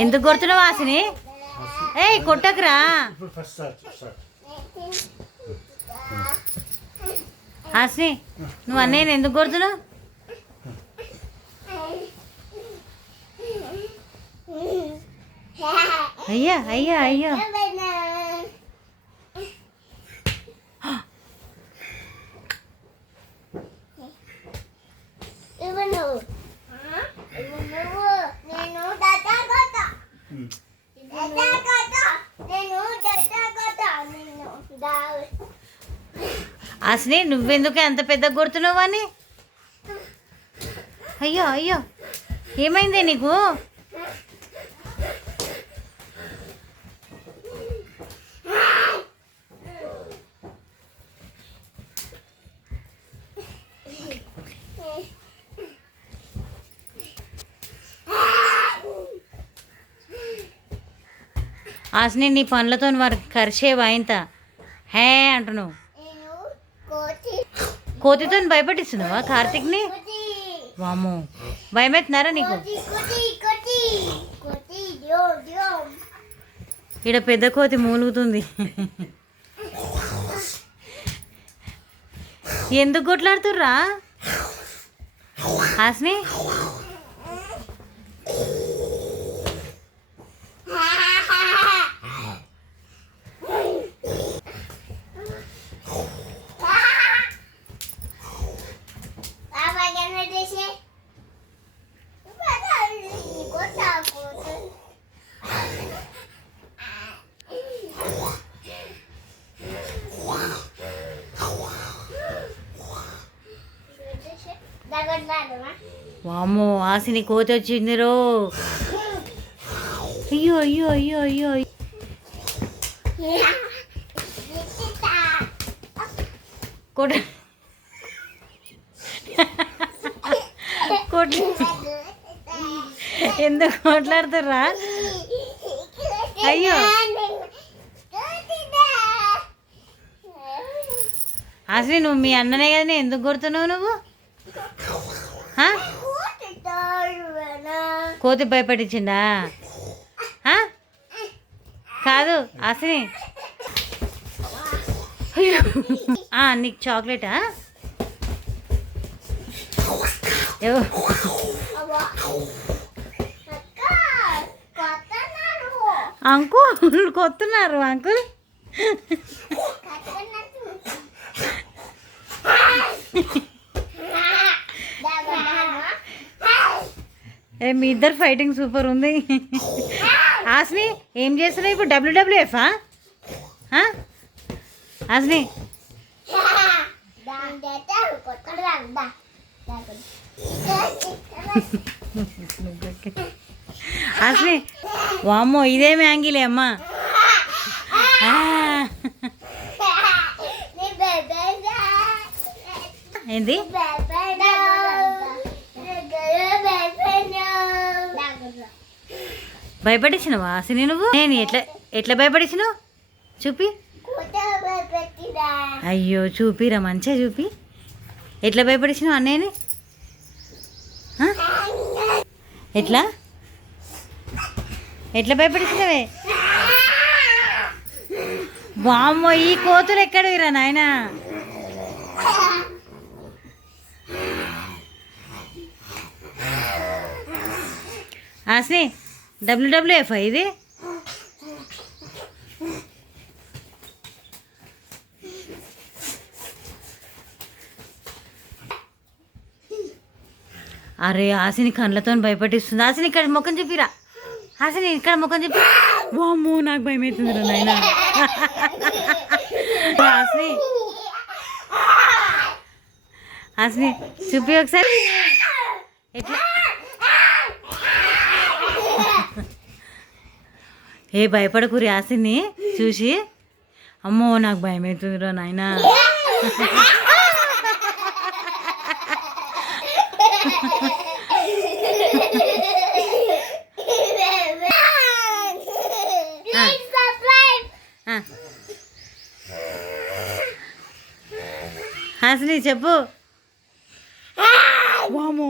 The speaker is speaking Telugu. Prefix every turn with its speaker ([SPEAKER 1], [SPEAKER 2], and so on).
[SPEAKER 1] ఎందుకు కొడుతున్నావు వాసిని? ఏయ్ కొట్టకురా. హాసిని నువ్వు అన్నయ్యని ఎందుకు కొడుతున్నావు? అయ్యా అయ్యా అయ్యా. హాసిని నువ్వెందుకు అంత పెద్ద కొడుతున్నావు అని? అయ్యో అయ్యో. ఏమైందే నీకు? ఆశని నీ పనులతో వారికి కరిచేవా ఇంత? హే అంటున్నావు. కోతితో భయపడిస్తున్నావా కార్తిక్ని?
[SPEAKER 2] కోతి
[SPEAKER 1] వాము భయమెత్తున్నారా నీకు ఇక్కడ పెద్ద కోతి మూలుగుతుంది. ఎందుకు కొట్లాడుతుర్రా? హాస్ని
[SPEAKER 2] బాబా కన్నడేసే బాబా కోత కోత దగ్గర
[SPEAKER 1] వామ్మో హాసిని కోతి వచ్చింది రో అయ్యో అయ్యో అయ్యో అయ్యో అయ్యో. కొట్ ఎందుకు కొట్లాడుతుర్రా? అయ్యో. అసలు నువ్వు మీ అన్ననే కదా ఎందుకు కొడుతున్నావు నువ్వు? కోతి భయపడించిందా కాదు అసలు నీకు చాక్లెటా? అంకుల్ కొత్తున్నారు అంకుల్ ఏ మీ ఇద్దరు ఫైటింగ్ సూపర్ ఉంది. హాస్ని ఏం చేస్తున్నావు ఇప్పుడు? డబ్ల్యూడబ్ల్యూఎఫ్ హాస్ని. హాస్ని వామ్మో ఇదేమి యాంగిలే అమ్మా. ఏంది? భయపడించినవా హాసిని నువ్వు? నేను ఎట్లా ఎట్లా భయపడించినావు చూపి. అయ్యో చూపిరా మంచిగా చూపి. ఎట్లా భయపడించినావు అన్నయ్యని? ఎట్లా? ఎట్లా భయపడిస్తున్నావే? బామ్మో ఈ కోతులు ఎక్కడివిరా నాయన? హాసిని డబ్ల్యూడబ్ల్యూఎఫ్ ఇది? అరే హాసిని కళ్ళతో భయపెట్టిస్తుంది. హాసిని ఇక్కడ ముఖం చెప్పిరా హాసిని ఇక్కడ ముఖం చెప్పి వామ్మో నాకు భయం అవుతుంది రా నాయన హాసిని. హాసిని చూపి ఒకసారి. ఎట్లా? ఏ భయపడకురి హాసిని. చూసి. అమ్మో నాకు భయం అవుతుందిరా నాయనా. హాసిని చెప్పు. వామో.